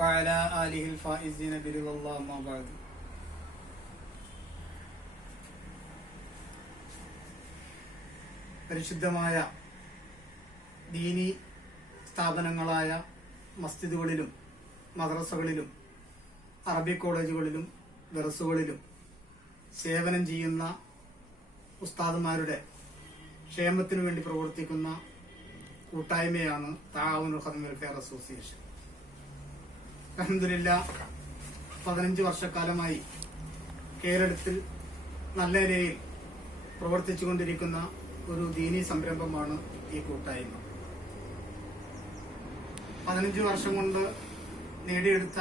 وعلى آله الفائزين برضا الله ما بعد. പരിശുദ്ധമായ ദീനി സ്ഥാപനങ്ങളായ മസ്ജിദുകളിലും മദ്രസകളിലും അറബി കോളേജുകളിലും ദർസുകളിലും സേവനം ചെയ്യുന്ന ഉസ്താദുമാരുടെ ക്ഷേമത്തിനു വേണ്ടി പ്രവർത്തിക്കുന്ന കൂട്ടായ്മയാണ് തആവുനുൽ ഖദം വെൽഫെയർ അസോസിയേഷൻ. അൽഹംദുലില്ലാഹ് 15 വർഷക്കാലമായി കേരളത്തിൽ നല്ല നിലയിൽ പ്രവർത്തിച്ചുകൊണ്ടിരിക്കുന്ന ഒരു ദീനീ സംരംഭമാണ് ഈ കൂട്ടായ്മ. 15 വർഷം കൊണ്ട് നേടിയെടുത്ത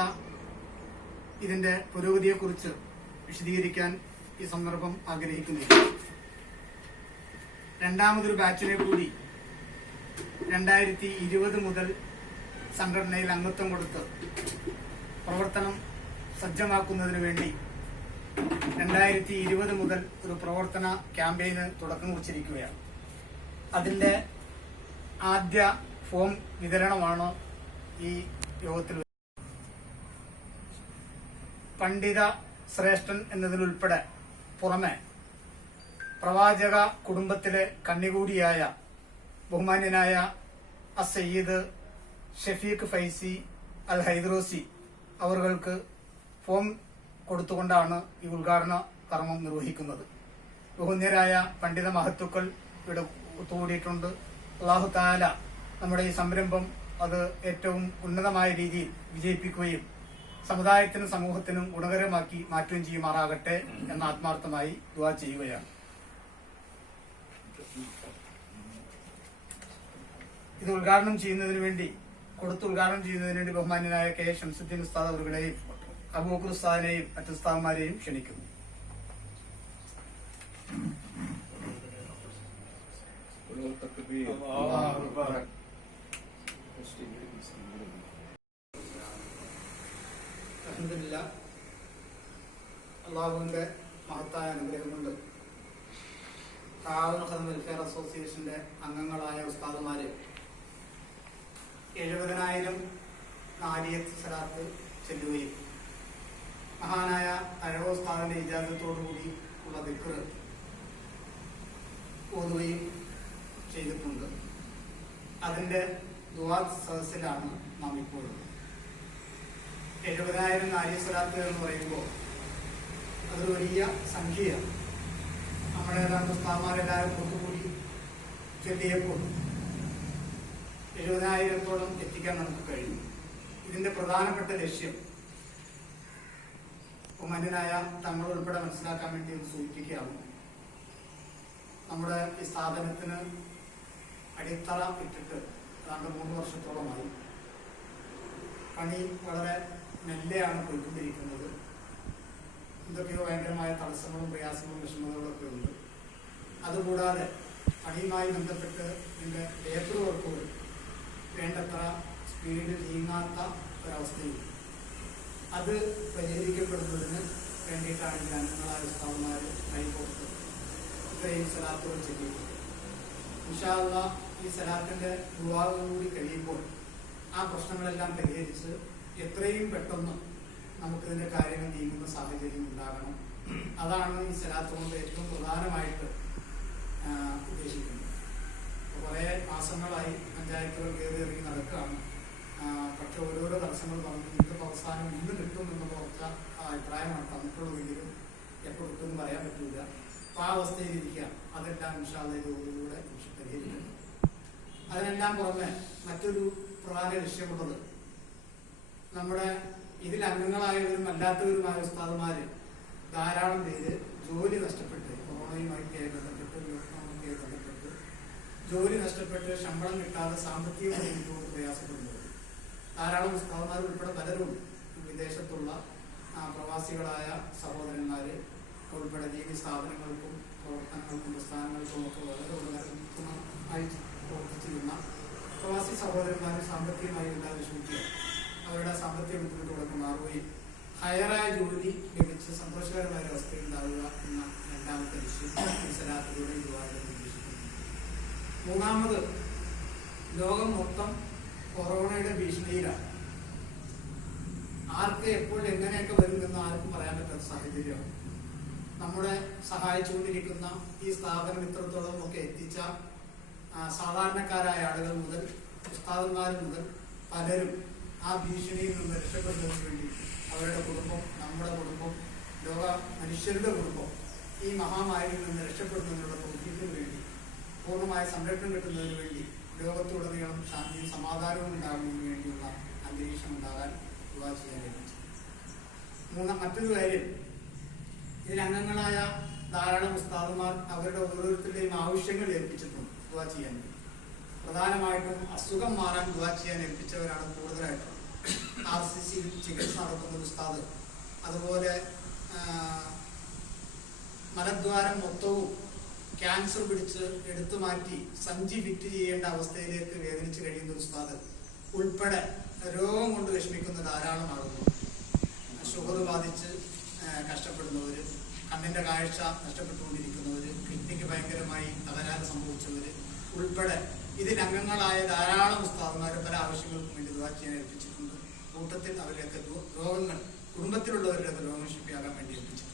ഇതിന്റെ പുരോഗതിയെക്കുറിച്ച് വിശദീകരിക്കാൻ ഈ സന്ദർഭം ആഗ്രഹിക്കുന്നില്ല. രണ്ടാമതൊരു ബാച്ചിനെ കൂടി 2020 മുതൽ സംഘടനയിൽ അംഗത്വം കൊടുത്ത് പ്രവർത്തനം സജ്ജമാക്കുന്നതിന് വേണ്ടി 2020 മുതൽ ഒരു പ്രവർത്തന ക്യാമ്പയിന് തുടക്കം കുറിച്ചിരിക്കുകയാണ്. അതിന്റെ ആദ്യ ഫോം വിതരണമാണ് ഈ യോഗത്തിൽ. പണ്ഡിത ശ്രേഷ്ഠൻ എന്നതിലുൾപ്പെടെ പുറമെ പ്രവാചക കുടുംബത്തിലെ കണ്ണികൂടിയായ ബഹുമാന്യനായ അസയ്യിദ് ഷഫീഖ് ഫൈസി അൽ ഹൈദ്രോസി അവർക്ക് ഫോം കൊടുത്തുകൊണ്ടാണ് ഈ ഉദ്ഘാടന കർമ്മം നിർവഹിക്കുന്നത്. ബഹുന്യരായ പണ്ഡിത മഹത്തുക്കൾ ഇവിടെ ഒത്തുകൂടിയിട്ടുണ്ട്. അല്ലാഹു തആല നമ്മുടെ ഈ സംരംഭം അത് ഏറ്റവും ഉന്നതമായ രീതിയിൽ വിജയിപ്പിക്കുകയും സമുദായത്തിനും സമൂഹത്തിനും ഗുണകരമാക്കി മാറ്റുകയും ചെയ്യുമാറാകട്ടെ എന്ന് ആത്മാർത്ഥമായി ദുആ ചെയ്യുകയാണ്. ഇത് ഉദ്ഘാടനം ചെയ്യുന്നതിന് വേണ്ടി ബഹുമാന്യനായ കെ ഷംസുദ്ദീൻ ഉസ്താദ് അവരുടെയും അബൂബക്കർ ഉസ്താദിനെയും മറ്റു ഉസ്താദന്മാരെയും ക്ഷണിക്കുന്നു. അൽഹംദുലില്ലാഹ്, അല്ലാഹുവിന്റെ മഹത്തായ അനുഗ്രഹം കൊണ്ട് തആവുനുൽ ഖദം വെൽഫെയർ അസോസിയേഷന്റെ അംഗങ്ങളായ ഉസ്താദുമാര് 70,000 നാരിയത്ത് സലാത്ത് ചെല്ലുകയും മഹാനായ അഴവ ഉസ്താദിന്റെ ഇജാസത്തോടുകൂടി ഉള്ള ദിക്ർ ഓതുകയും ചെയ്തിട്ടുണ്ട്. അതിന്റെ ദുആ സദസ്സിലാണ് നാം ഇപ്പോൾ. 70,000 നാരിയ സലാത്ത് എന്ന് പറയുമ്പോൾ അതൊരു വലിയ സംഖ്യയാണ്. നമ്മുടെ ഏതാണ്ട് ഉസ്താദന്മാരെല്ലാവരും ഒത്തുകൂടി ചൊല്ലിയപ്പോൾ 70,000-ഓളം എത്തിക്കാൻ നമുക്ക് കഴിഞ്ഞു. ഇതിന്റെ പ്രധാനപ്പെട്ട ലക്ഷ്യം ബഹുമാന്യനായ തങ്ങൾ ഉൾപ്പെടെ മനസ്സിലാക്കാൻ വേണ്ടി ഒന്ന് സൂചിപ്പിക്കുകയാണ്. നമ്മുടെ ഈ സ്ഥാപനത്തിന് അടിത്തറ ഇട്ടിട്ട് ഏതാണ്ട് 3 വർഷത്തോളമായി. പണി വളരെ മെല്ലെയാണ് പോയിക്കൊണ്ടിരിക്കുന്നത്. എന്തൊക്കെയോ ഭയങ്കരമായ തടസ്സങ്ങളും പ്രയാസങ്ങളും വിഷമതകളൊക്കെ ഉണ്ട്. അതുകൂടാതെ പണിയുമായി ബന്ധപ്പെട്ട് ഇതിന്റെ പേപ്പർ വർക്കുകൾ വേണ്ടത്ര സ്പീഡിൽ നീങ്ങാത്ത ഒരവസ്ഥയും അത് പരിഹരിക്കപ്പെടുന്നതിന് വേണ്ടിയിട്ടാണ് ഇതിൽ അംഗങ്ങളായ ഉസ്താദുമാർ കൈകോർത്ത് ഇത്രയും സലാത്തുകൾ ചെയ്തിട്ടുണ്ട്. ഇൻഷാ അല്ലാഹ് ഈ സലാത്തിന്റെ ദുആ കൂടി കഴിയുമ്പോൾ ആ പ്രശ്നങ്ങളെല്ലാം പരിഹരിച്ച് എത്രയും പെട്ടെന്ന് നമുക്കിതിന്റെ കാര്യങ്ങൾ നീങ്ങുന്ന സാഹചര്യം ഉണ്ടാകണം. അതാണ് ഈ സലാത്ത് കൊണ്ട് ഏറ്റവും പ്രധാനമായിട്ട് ഉദ്ദേശിക്കുന്നത്. കുറെ മാസങ്ങളായി പഞ്ചായത്തുകൾ കയറി ഇറങ്ങി നടക്കുകയാണ്. പക്ഷെ ഓരോരോ തടസ്സങ്ങൾ പറഞ്ഞു ഇന്നത്തെ അവസാനം ഇന്ന് കിട്ടും എന്നുള്ള കുറച്ച അഭിപ്രായമാണ് തന്നിട്ടുള്ളതെങ്കിലും എപ്പോൾ കിട്ടുമെന്ന് പറയാൻ പറ്റില്ല. അപ്പൊ ആ അവസ്ഥയിൽ ഇരിക്കുക. അതെല്ലാം ഇൻഷാ അല്ലാഹ് ഇതോടുകൂടെ പരിഹരിക്കണം. അതിനെല്ലാം പുറമെ മറ്റൊരു പ്രധാന ലക്ഷ്യമുള്ളത് നമ്മുടെ ഇതിൽ അംഗങ്ങളായവരും അല്ലാത്തവരുമായ ഉസ്താദുമാര് ധാരാളം പേര് ജോലി നഷ്ടപ്പെട്ട് കൊറോണയുമായി ബന്ധപ്പെട്ട് ജോലി നഷ്ടപ്പെട്ട് ശമ്പളം കിട്ടാതെ സാമ്പത്തിക ബുദ്ധിമുട്ടുകൊണ്ട് പ്രയാസപ്പെടുന്നത് ധാരാളം ഉസ്താദുമാർ ഉൾപ്പെടെ പലരും വിദേശത്തുള്ള പ്രവാസികളായ സഹോദരന്മാര് ഉൾപ്പെടെ ദീനി സ്ഥാപനങ്ങൾക്കും പ്രവർത്തനങ്ങൾക്കും പ്രസ്ഥാനങ്ങൾക്കും ഒക്കെ വളരെ ഉപകാരമായി പ്രവർത്തിച്ചിരുന്ന പ്രവാസി സഹോദരന്മാർ സാമ്പത്തികമായി ഇല്ലാതെ വിഷമിക്കുക അവരുടെ സാമ്പത്തിക ബുദ്ധിമുട്ടുകളൊക്കെ മാറുകയും ഹയറായ ജോലി ലഭിച്ച് സന്തോഷകരമായ അവസ്ഥയിൽ ഉണ്ടാവുക എന്ന രണ്ടാമത്തെ ലക്ഷ്യം ഈ സലാത്തിലൂടെ ഇതുവായി ഉദ്ദേശിക്കുന്നു. മൂന്നാമത്, ലോകം മൊത്തം കൊറോണയുടെ ഭീഷണിയിലാണ്. ആർക്ക് എപ്പോൾ എങ്ങനെയൊക്കെ വരുമെന്ന് ആർക്കും പറയാൻ പറ്റാത്ത സാഹചര്യമാണ്. നമ്മളെ സഹായിച്ചുകൊണ്ടിരിക്കുന്ന ഈ സ്ഥാപനം ഇത്രത്തോളം ഒക്കെ എത്തിച്ച സാധാരണക്കാരായ ആളുകൾ മുതൽ ഉസ്താദന്മാർ മുതൽ പലരും ആ ഭീഷണിയിൽ നിന്ന് രക്ഷപ്പെടുന്നതിന് വേണ്ടി അവരുടെ കുടുംബം, നമ്മുടെ കുടുംബം, ലോക മനുഷ്യരുടെ കുടുംബം ഈ മഹാമാരിയിൽ നിന്ന് രക്ഷപ്പെടുന്നതിനുള്ള പ്രവൃത്തിക്ക് വേണ്ടി, പൂർണ്ണമായ സംരക്ഷണം കിട്ടുന്നതിന് വേണ്ടി, ലോകത്തുടനീളം ശാന്തിയും സമാധാനവും ഉണ്ടാകുന്നതിന് വേണ്ടിയുള്ള അന്തരീക്ഷം ഉണ്ടാകാൻ ദുആ ചെയ്യാൻ ലഭിച്ചു. മറ്റൊരു കാര്യം, ഇതിലംഗങ്ങളായ ധാരാളം ഉസ്താദുമാർ അവരുടെ ഓരോരുത്തരുടെയും ആവശ്യങ്ങൾ ഏൽപ്പിച്ചിട്ടുണ്ട് ദുആ ചെയ്യാൻ. പ്രധാനമായിട്ടും അസുഖം മാറാൻ ദുആ ചെയ്യാൻ ഏൽപ്പിച്ചവരാണ് കൂടുതലായിട്ടും. RCC ചികിത്സ നടത്തുന്ന ഉസ്താദ്, അതുപോലെ മലദ്വാരം മൊത്തവും ക്യാൻസർ പിടിച്ച് എടുത്തു മാറ്റി സഞ്ചി ഫിറ്റ് ചെയ്യേണ്ട അവസ്ഥയിലേക്ക് വേദനിച്ച് കഴിയുന്ന ഉസ്താദ് ഉൾപ്പെടെ രോഗം കൊണ്ട് വിഷമിക്കുന്ന ധാരാളം ആളുകൾ, ഷുഗർ ബാധിച്ച് കഷ്ടപ്പെടുന്നവർ, കണ്ണിന്റെ കാഴ്ച നഷ്ടപ്പെട്ടുകൊണ്ടിരിക്കുന്നവർ, കിഡ്നിക്ക് ഭയങ്കരമായി തകരാറ് സംഭവിച്ചവർ ഉൾപ്പെടെ ഇതിലംഗങ്ങളായ ധാരാളം ഉസ്താദന്മാർ പല ആവശ്യങ്ങൾക്കും വേണ്ടി ദുആ ചെയ്യാൻ ഏൽപ്പിച്ചിട്ടുണ്ട്. കൂട്ടത്തിൽ അവരുടെയൊക്കെ രോഗങ്ങൾ, കുടുംബത്തിലുള്ളവരുടെയൊക്കെ രോഗം ശിപ്പിയാകാൻ വേണ്ടി ഏൽപ്പിച്ചിട്ടുണ്ട്.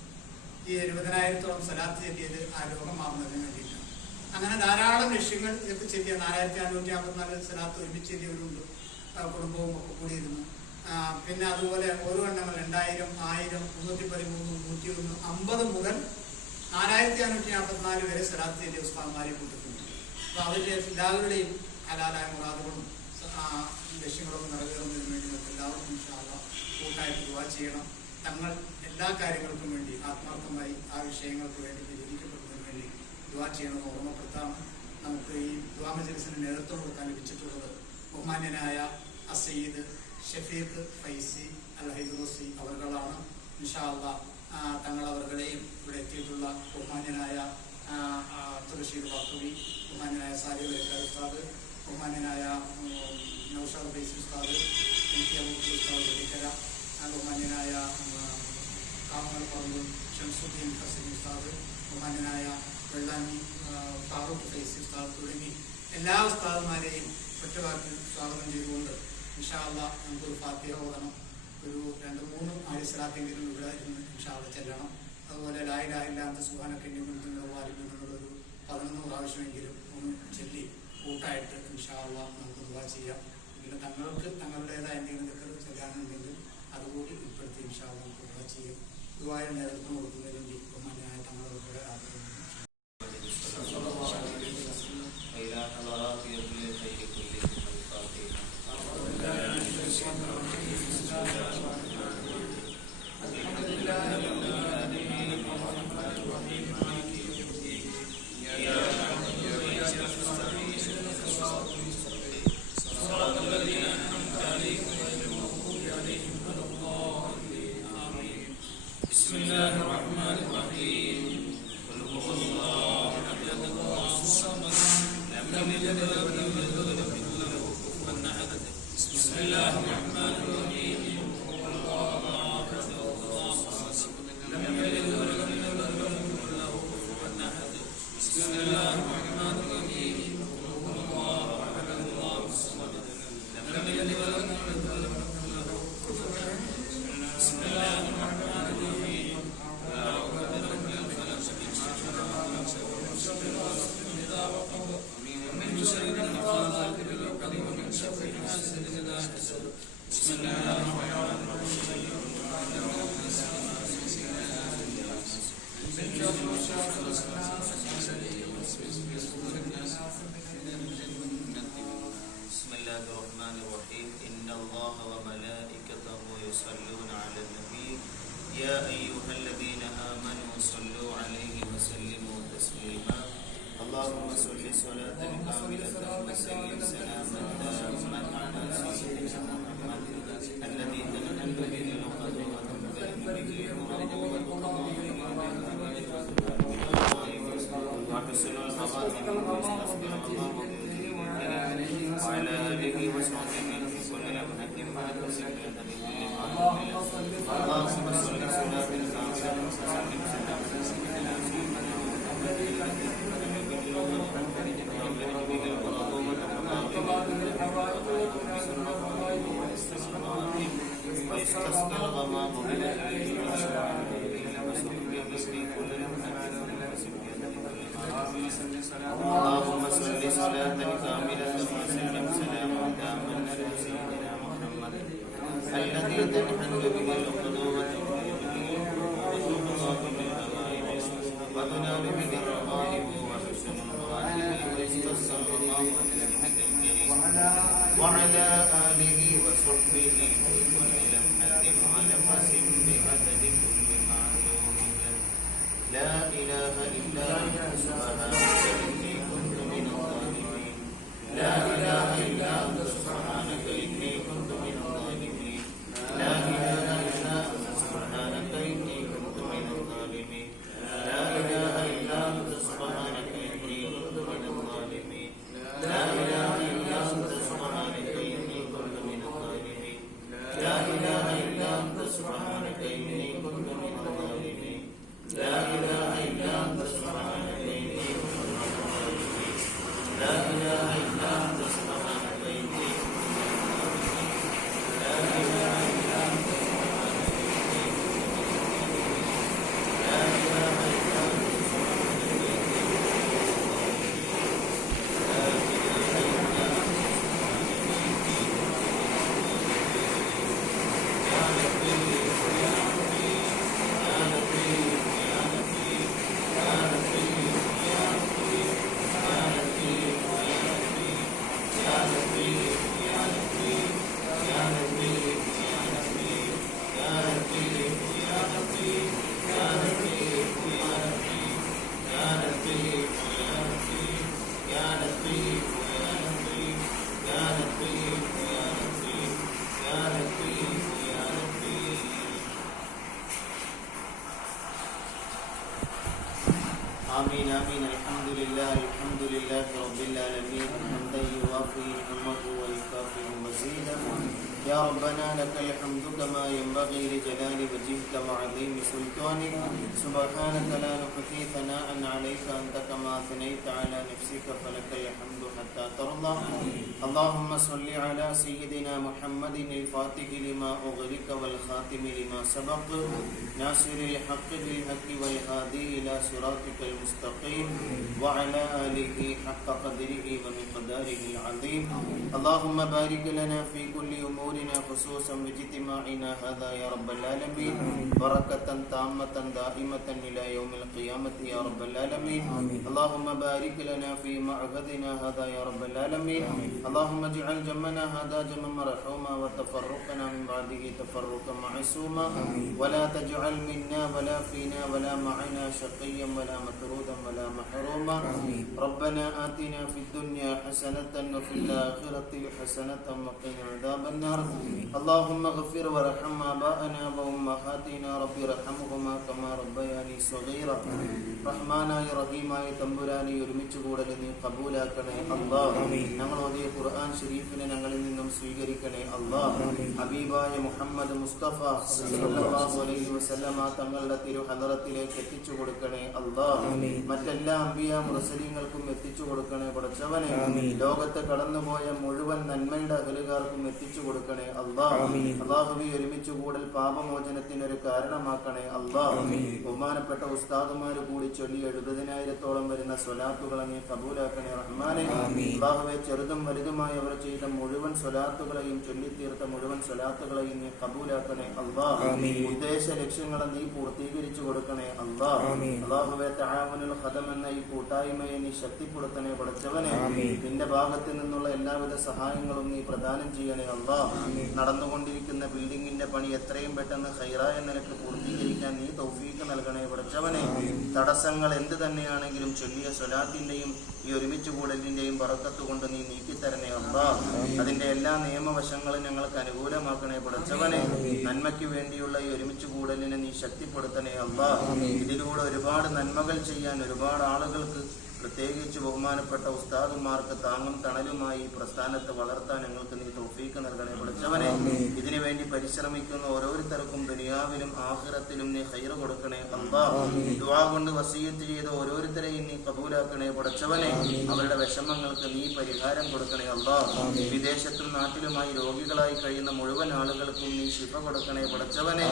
ഈ 70,000-ഓളം സലാത്ത് ചെല്ലിയത് ആ രോഗം മാറുന്നതിന് വേണ്ടിയിട്ടാണ്. അങ്ങനെ ധാരാളം ലക്ഷ്യങ്ങൾ ഇതൊക്കെ ചെല്ലിയ 4554 സലാത്ത് ഒരുമിച്ച് ചെല്ലിയവരുണ്ട്. കുടുംബവും ഒക്കെ കൂടിയിരുന്നു. പിന്നെ അതുപോലെ ഓരോ എണ്ണങ്ങൾ 2000, 1000, 313, 101, 50 മുതൽ 4554 വരെ സലാത്ത് ചെല്ലിയ ഉസ്താദന്മാരെ കൂട്ടിട്ടുണ്ട്. അപ്പൊ അവരുടെ എല്ലാവരുടെയും ഹലാലായ മുറാദുകളും ലക്ഷ്യങ്ങളൊക്കെ നിറവേറുന്നതിന് വേണ്ടി നമുക്ക് എല്ലാവർക്കും ഇൻഷാ അല്ലാഹ് കൂട്ടായിട്ട് ദുആ ചെയ്യണം. തങ്ങൾ എല്ലാ കാര്യങ്ങൾക്കും വേണ്ടി ആത്മാർത്ഥമായി ആ വിഷയങ്ങൾക്ക് വേണ്ടി വിഭജിക്കപ്പെടുന്നതിന് വേണ്ടി ദുആ ചെയ്യണമെന്ന് ഓർമ്മപ്പെടുത്താം. നമുക്ക് ഈ ദുആ മജ്‌ലിസിന് നേതൃത്വം കൊടുക്കാൻ ലഭിച്ചിട്ടുള്ളത് ബഹുമാന്യനായ അസയ്യിദ് ഷഫീഖ് ഫൈസി അൽ ഹൈദറൂസി അവർകളാണ്. ഇൻഷാ അല്ലാഹ് തങ്ങൾ അവർകളെയും ഇവിടെ എത്തിയിട്ടുള്ള ബഹുമാന്യനായ തുറശീർ വാക്കുവി, ബഹുമാന്യനായ സാലിഹ് വരക്കാർ ഉസ്താദ്, ബഹുമാന്യനായ നൗഷാദ് ഫൈസി ഉസ്താദ്, ഉസ്താദ് വെടിക്കര, ബഹുമാന്യനായ കാമൽപ്പറമ്പ് ഷംസുദ്ദീൻ ഹസൻ ഉസ്താദ്, ബഹുമാന്യനായ വെള്ളാനി ഫാറൂഖ് ഫൈസി ഉസ്താദ് തുടങ്ങി എല്ലാ ഉസ്താദന്മാരെയും ഒറ്റവാക്കിൽ സ്വാഗതം ചെയ്തുകൊണ്ട് ഇൻഷാ അല്ലാഹ് നമുക്കൊരു ഫാത്തിഹ ഓതണം. ഒരു 2-3 ആഴ്ചരാത്തെങ്കിലും ഇവിടെ ഇരുന്ന് ഇൻഷാ അല്ലാഹ് ചെല്ലണം. അതുപോലെ ലാ ഇലാഹ ഇല്ലാ അൻത സുബ്ഹാനക ഇന്നി കുൻതു മിനൽ ളാലിമീൻ എന്നുള്ളൊരു 11 പ്രാവശ്യമെങ്കിലും ഒന്ന് ചൊല്ലി കൂട്ടായിട്ട് ഇൻഷാ അല്ലാഹ് നമുക്ക് ദുആ ചെയ്യാം. പിന്നെ തങ്ങൾക്ക് തങ്ങളുടേതായ എന്തെങ്കിലും ദിക്ർ ചെല്ലാനുണ്ടെങ്കിൽ അതുകൂടി ഉൾപ്പെടുത്തി ഇൻഷാ അല്ലാഹ് നമുക്ക് ദുആ ചെയ്യാം. ദുആയുടെ നേതൃത്വം കൊടുക്കുന്നതിന് വേണ്ടി ബഹുമാന്യനായ തങ്ങളുടെ ആഗ്രഹം استسقى الغمام من الليل والسحاب الليل وسقي باسم كل محمد وسقي اللهم صل صلاة كاملة وسلم سلاما تاما على سيدنا محمد الذي تنحل به القلوب وتنال به الرغائب وحسن المراتب ويستسقى الغمام من الحد الكريم وعلى آله وصحبه وكل لمحة ونفس بعدد كل معلوم لا إله إلا أنت سبحانك إني كنت من الظالمين لا إله إلا أنت سبحانك إني كنت من الظالمين لا إله إلا أنت سبحانك إني كنت من الظالمين لا إله إلا أنت سبحانك إني كنت من الظالمين لا إله إلا أنت سبحانك إني كنت من الظالمين لا إله إلا أنت سبحانك إني كنت من الظالمين لا إله إلا أنت سبحانك إني كنت من الظالمين لا إله إلا أنت سبحانك إني كنت لا إله إلا أنت لا إله إلا أنت آمين آمين الحمد لله رب العالمين حمدا يوافي نعمه ويكافئ مزيدا يا ربنا لك الحمد كما ينبغي لجلال وجهك وعظيم سلطانك سبحانك لا نحصي ثناء عليك أنت كما أثنيت على نفسك فلك الحمد حتى ترضى اللهم صل على سيدنا محمد الفاتح لما أغلق والخاتم لما سبق ناصر الحق بالحق والهادي إلى صراطك المستقيم وعلى آله حق قدره ومقداره العظيم اللهم بارك لنا في كل أمورنا خصوصا باجتماعنا هذا يا رب العالمين بركة تامة دائمة إلى يوم القيامة يا رب العالمين اللهم بارك لنا في معهدنا هذا يا رب العالمين اللهم اجعل جمعنا هذا جمعا مرحوما وتفرقنا من بعده تفرقا معصوما ولا تجعل منا ولا فينا ولا معنا شقيا ولا مطرودا ولا محروما ربنا آتنا في الدنيا حسنة وفي الآخرة حسنة وقنا عذاب النار اللهم اغفر وارحم آباءنا وأمهاتنا رب ارحمهما كما ربياني صغيرا റഹ്മാനായ റഹീമായ തമ്പുരാനെ ഒരുമിച്ച് കൂടൽ നീ കബൂലാക്കണേ അല്ലാഹ് ഞങ്ങൾ ഓതിയ ഖുർആൻ ഷരീഫിനെ ഞങ്ങളിൽ നിന്നും സ്വീകരിക്കണേ അല്ലാഹ് ഹബീബായ മുഹമ്മദ് മുസ്തഫ സല്ലല്ലാഹു അലൈഹി വസല്ലമ തങ്ങളുടെ തിരു ഹദറത്തിലേക്ക് എത്തിച്ചു കൊടുക്കണേ അല്ലാഹ് മറ്റെല്ലാ അംബിയ മുർസലീങ്ങൾക്കും എത്തിച്ചു കൊടുക്കണേ പടച്ചവനെ ലോകത്ത് കടന്നുപോയ മുഴുവൻ നന്മയുടെ അഹലുകാർക്കും എത്തിച്ചു കൊടുക്കണേ അല്ലാഹ് അല്ലാഹുവേ ഒരുമിച്ച് കൂടൽ പാപമോചനത്തിനൊരു കാരണമാക്കണേ അല്ലാഹ് ബഹുമാനപ്പെട്ട ഉസ്താദുമാർ കൂടി ചൊല്ലി 70,000-ഓളം വരുന്ന സ്വലാത്തുകളെ നീ കബൂലാക്കണേ റഹ്മാനെ അല്ലാഹുവേ ചെറുതും വലുതുമായി അവർ ചെയ്ത മുഴുവൻ സ്വലാത്തുകളെയും ചൊല്ലിത്തീർത്ത മുഴുവൻ സ്വലാത്തുകളെയും നീ കബൂലാക്കണേ അല്ലാഹ് ഉദ്ദേശ ലക്ഷ്യങ്ങളെ നീ പൂർത്തീകരിച്ചു കൊടുക്കണേ അല്ലാഹ് അല്ലാഹുവേ തആവുനുൽ ഖദം എന്ന ഈ കൂട്ടായ്മയെ നീ ശക്തിപ്പെടുത്തണേ പടച്ചവനെ നിന്റെ ഭാഗത്ത് നിന്നുള്ള എല്ലാവിധ സഹായങ്ങളും നീ പ്രദാനം ചെയ്യണേ അല്ലാഹ് നടന്നുകൊണ്ടിരിക്കുന്ന ബിൽഡിങ്ങിന്റെ പണി എത്രയും പെട്ടെന്ന് ഖൈറായ നിലക്ക് പൂർത്തീകരിക്കാൻ നീ തൗഫീഖ് നൽകണേ പടച്ചവനെ തടസ്സങ്ങൾ എന്ത് തന്നെയാണെങ്കിലും ചൊല്ലിയ സ്വലാത്തിന്റെയും ഈ ഒരുമിച്ച് കൂടലിന്റെയും ബറക്കത്ത് കൊണ്ട് നീ നീക്കിത്തരണേ അല്ലാഹ് അതിന്റെ എല്ലാ നിയമവശങ്ങളും ഞങ്ങൾക്ക് അനുകൂലമാക്കണേ പടച്ചവനെ നന്മയ്ക്ക് വേണ്ടിയുള്ള ഈ ഒരുമിച്ച് കൂടലിനെ നീ ശക്തിപ്പെടുത്തണേ അല്ലാഹ് ഇതിലൂടെ ഒരുപാട് നന്മകൾ ചെയ്യാൻ ഒരുപാട് ആളുകൾക്ക് പ്രത്യേകിച്ച് ബഹുമാനപ്പെട്ട ഉസ്താദുമാർക്ക് താങ്ങും തണലുമായി ഈ പ്രസ്ഥാനത്തെ വളർത്താൻ ഞങ്ങൾക്ക് നീ തൗഫീക്ക് നൽകണേ പഠിച്ചവനെ. ഇതിനു വേണ്ടി പരിശ്രമിക്കുന്ന ഓരോരുത്തർക്കും ദുനിയാവിലും ആഖിറത്തിലും നീ ഖൈറ് കൊടുക്കണേ അല്ലാഹ്. ദുആ കൊണ്ട് വസിയത്ത് ചെയ്ത ഓരോരുത്തരെയും നീ കബൂലാക്കണേ പഠിച്ചവനെ. അവരുടെ വിഷമങ്ങൾക്ക് നീ പരിഹാരം കൊടുക്കണേ അല്ലാഹ്. വിദേശത്തും നാട്ടിലുമായി രോഗികളായി കഴിയുന്ന മുഴുവൻ ആളുകൾക്കും നീ ശിഫ കൊടുക്കണേ പഠിച്ചവനെ.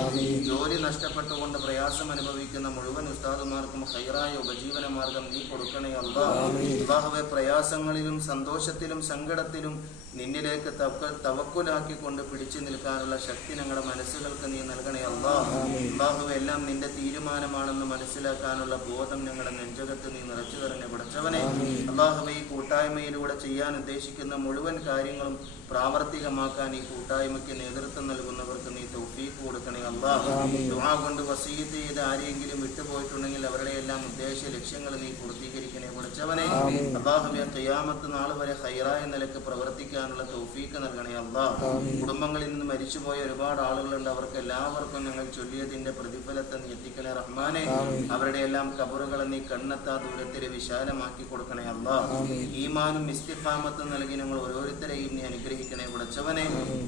ജോലി നഷ്ടപ്പെട്ടുകൊണ്ട് പ്രയാസം അനുഭവിക്കുന്ന മുഴുവൻ ഉസ്താദുമാർക്കും ഖൈറായ ഉപജീവന മാർഗം നീ കൊടുക്കണേ അല്ലാഹുവേ. പ്രയാസങ്ങളിലും സന്തോഷത്തിലും സങ്കടത്തിലും നിന്നിലേക്ക് തവക്കുലാക്കിക്കൊണ്ട് പിടിച്ചു നിൽക്കാനുള്ള ശക്തി ഞങ്ങളുടെ മനസ്സുകൾക്ക് നീ നൽകണേ അല്ലാഹുവേ. എല്ലാം നിന്റെ തീരുമാനമാണെന്ന് മനസ്സിലാക്കാനുള്ള ബോധം ഞങ്ങളുടെ നെഞ്ചകത്ത് നീ നിറച്ചു തരണേ പഠിച്ചവനെ. അല്ലാഹുവേ, ഈ കൂട്ടായ്മയിലൂടെ ചെയ്യാൻ ഉദ്ദേശിക്കുന്ന മുഴുവൻ കാര്യങ്ങളും പ്രാവർത്തികമാക്കാൻ ഈ കൂട്ടായ്മയ്ക്ക് നേതൃത്വം നൽകുന്നവർക്ക് നീ തൗഫീഖ് കൊടുക്കണേ അല്ലാഹ്. ദുആ കൊണ്ട് വസിയത്ത് ചെയ്ത് ആരെങ്കിലും വിട്ടുപോയിട്ടുണ്ടെങ്കിൽ അവരുടെ എല്ലാം ഉദ്ദേശ ലക്ഷ്യങ്ങൾ നീ പൂർത്തീകരിക്കണേ പഠിച്ചവനെ. അല്ലാഹുവേ, ഖിയാമത്ത് നാൾ വരെ ഖൈറായ നിലക്ക് പ്രവർത്തിക്കാനുള്ള തൗഫീഖ് നൽകണേ അല്ലാഹ്. കുടുംബങ്ങളിൽ നിന്ന് മരിച്ചുപോയ ഒരുപാട് ആളുകളുണ്ട്. അവർക്ക് എല്ലാവർക്കും ഞങ്ങൾ ചൊല്ലിയതിന്റെ പ്രതിഫലത്തെ നീ എത്തിക്കണേ റഹ്മാനെ. അവരുടെ എല്ലാം ഖബറുകളെ നീ കണ്ണെത്താ ദൂരത്തിൽ വിശാലമാക്കി കൊടുക്കണേ അല്ലാഹ്. ഈമാനും ഇസ്തിഖാമത്തും നൽകി ഞങ്ങൾ ഓരോരുത്തരെയും നീ അനുഗ്രഹിക്കണേ പഠിച്ചവനെ.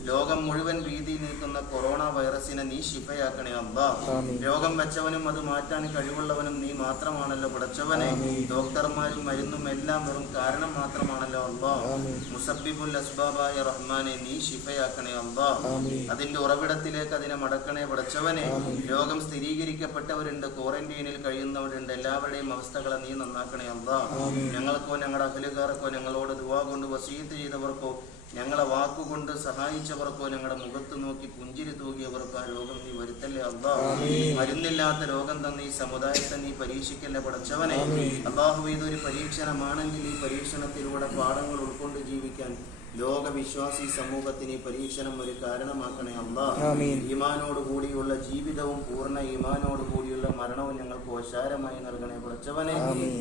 ലോകം മുഴുവൻ ഭീതി നിൽക്കുന്ന കൊറോണ വൈറസിനെ നീ ശിഫയാക്കണേ അല്ലാഹ്. രോഗം വെച്ചവനും അത് മാറ്റാൻ കഴിവുള്ളവനും നീ മാത്രമാണല്ലോ പഠിച്ചവനെ. ഡോക്ടർമാരും മരുന്നും എല്ലാം വെറും കാരണം മാത്രമാണല്ലോ അല്ലാഹ്. മുസബ്ബിബുൽ അസ്ബാബായ റഹ്മാനെ നീ ശിഫയാക്കണേ അല്ലാഹ്. അതിന്റെ ഉറവിടത്തിലേക്ക് അതിനെ മടക്കണേ പഠിച്ചവനെ. രോഗം സ്ഥിരീകരിക്കപ്പെട്ടവരുണ്ട്, ക്വാറന്റൈനിൽ കഴിയുന്നവരുണ്ട്. എല്ലാവരുടെയും അവസ്ഥകളെ നീ നന്നാക്കണേ അല്ലാഹ്. ഞങ്ങൾക്കോ ഞങ്ങളുടെ അഹലുകാർക്കോ ഞങ്ങളോട് ദുആ കൊണ്ട് വസീയത്ത് ചെയ്തവർക്കോ ഞങ്ങളെ വാക്കുകൊണ്ട് സഹായിച്ചവർക്കോ ഞങ്ങളുടെ മുഖത്ത് നോക്കി പുഞ്ചിരി തൂകിയവർക്കോ ആ രോഗം നീ വരുത്തല്ലേ അല്ലാഹ്. മരുന്നില്ലാത്ത രോഗം തന്ന ഈ സമുദായത്തെ നീ പരീക്ഷിക്കല്ലേ പഠിച്ചവനെ. അല്ലാഹു, ഇതൊരു പരീക്ഷണമാണെങ്കിൽ ഈ പരീക്ഷണത്തിലൂടെ പാഠങ്ങൾ ഉൾക്കൊണ്ട് ജീവിക്കാൻ ലോകവിശ്വാസി സമൂഹത്തിന് ഈ പരീക്ഷണം ഒരു കാരണമാക്കണേ അല്ലാഹ്. ഈമാനോടുകൂടിയുള്ള ജീവിതവും പൂർണ്ണ ഈമാനോടുകൂടിയുള്ള മരണവും ഞങ്ങൾക്ക് ഓശാരമായി നൽകണേ പഠിച്ചവനെ.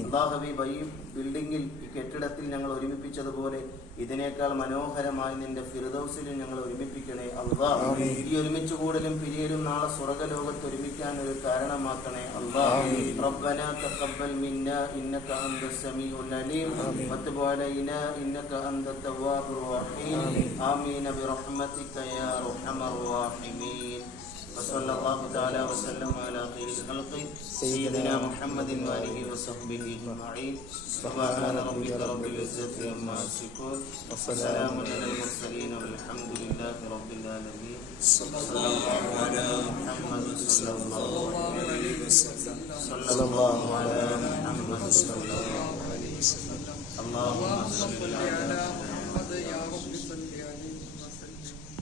അല്ലാഹുവേ, ഈ ബിൽഡിങ്ങിൽ ഈ കെട്ടിടത്തിൽ ഞങ്ങൾ ഒരുമിപ്പിച്ചതുപോലെ ഇതിനേക്കാൾ മനോഹരമായി നിന്റെ ഫിർദൗസിലും ഞങ്ങൾ ഒരുമിപ്പിക്കണേ അല്ലാഹ്. ഈ ഒരുമിച്ച് കൂടലും പിരിയലും നാളെ സ്വർഗ്ഗലോകത്ത് ഒരുമിക്കാൻ ഒരു കാരണമാക്കണേ അല്ലാഹ്. റബ്ബനാ തഖബ്ബൽ മിന്നാ ഇന്നക അൻതസ് സമീഉൽ അലീം വതുബ് അലൈനാ ഇന്നക അൻതത് തവ്വാബുർ റഹീം. ആമീൻ ബിറഹ്മതിക യാ അർഹമർ റഹീമീൻ. وصلى الله تعالى وسلم على خير الخلق سيدنا محمد وآله وصحبه أجمعين. سبحان ربك رب العزة عما يصفون وسلام على المرسلين والحمد لله رب العالمين. صلى الله على محمد صلى الله عليه وسلم. صلى الله على محمد صلى الله عليه وسلم. اللهم صل على